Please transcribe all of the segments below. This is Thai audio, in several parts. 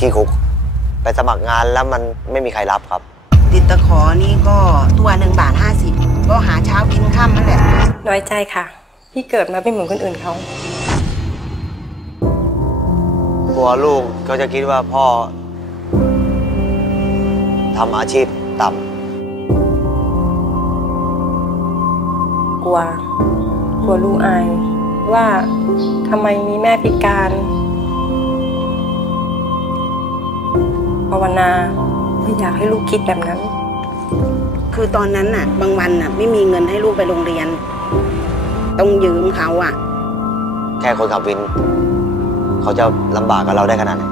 ขี้คุก ไปสมัครงานแล้วมันไม่มีใครรับครับ ติดตะขอนี่ก็ตัวหนึ่งบาทห้าสิบก็หาเช้ากินค่ำนั่นแหละ น้อยใจค่ะที่เกิดมาไม่เหมือนคนอื่นเขากลัวลูกเขาจะคิดว่าพ่อทำอาชีพต่กลัว กลัวลูกอาย ว่าทำไมมีแม่พิการาวนา ไม่อยากให้ลูกคิดแบบนั้น คือตอนนั้นน่ะ บางวันน่ะ ไม่มีเงินให้ลูกไปโรงเรียน ต้องยืมเขาอะำแค่คนขับวิน เขาจะลำบากกับเราได้ขนาดไหน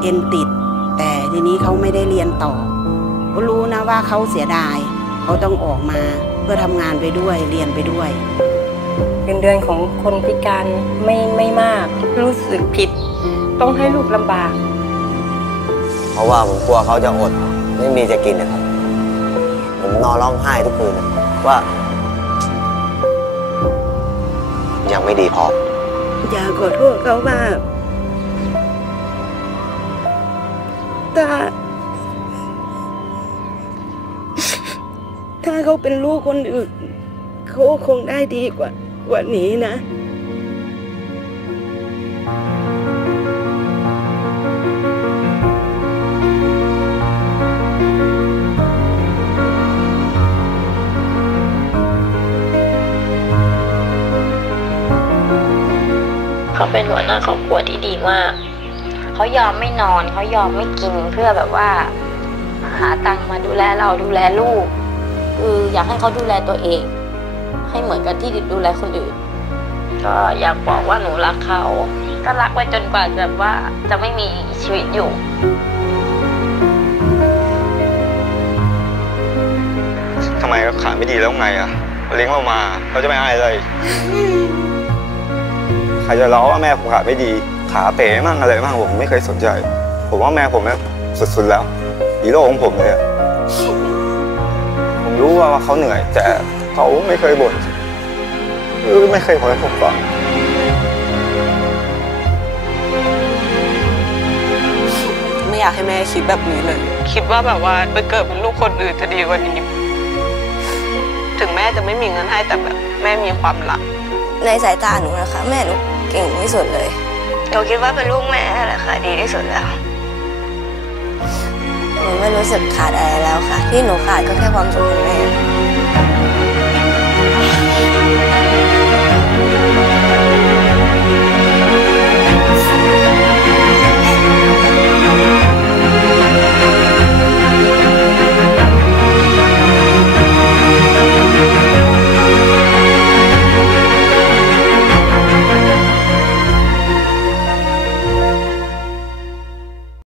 เอ็นติด แต่ทีนี้เขาไม่ได้เรียนต่อก็รู้นะว่าเขาเสียดาย เขาต้องออกมาเพื่อทำงานไปด้วยเรียนไปด้วยเงินเดือนของคนพิการไม่ไม่มาก รู้สึกผิด ต้องให้ลูกลำบาก เพราะว่าผมกลัวเขาจะอด ไม่มีจะกินนะครับ ผมนอนร้องไห้ทุกคืนนะว่า ยังไม่ดีพอ อยากขอโทษเขามากถ้าถ้าเขาเป็นลูกคนอื่นเขาคงได้ดีกว่ากว่านี้นะ เขาเป็นหัวหน้าครอบครัวที่ดีมาก เขายอมไม่นอน เขายอมไม่กินเพื่อแบบว่า หาตังค์มาดูแลเราดูแลลูกคืออยากให้เขาดูแลตัวเอง ให้เหมือนกับที่ดูแลคนอื่น ก็อยากบอกว่าหนูรักเขา ก็รักไว้จนกว่าแบบว่าจะไม่มีชีวิตอยู่ทำไมขาไม่ดีแล้วไงอะเลี้ยงเรามาเราจะไม่ให้เลย ใครจะล้อว่าแม่ผมขาไม่ดีขาเป๋มั่งอะไรมั่งผมไม่เคยสนใจ ผมว่าแม่ผมเนี่ยสุดๆแล้วฮีโร่ของผมเลยอะผมรู้ว่าเขาเหนื่อย แต่เขาไม่เคยบ่นหรือไม่เคยบอกให้ผมฟังไม่อยากให้แม่คิดแบบนี้เลย คิดว่าแบบว่าไปเกิดเป็นลูกคนอื่นจะดีกว่านี้ ถึงแม่จะไม่มีเงินให้แต่แบบแม่มีความรักในสายตาหนูนะคะ แม่หนู เก่งที่สุดเลยหนูคิดว่าเป็นลูกแม่นั่นแหละค่ะดีที่สุดแล้วหนูไม่รู้สึกขาดอะไรแล้วค่ะ ที่หนูขาดก็แค่ความสุขของแม่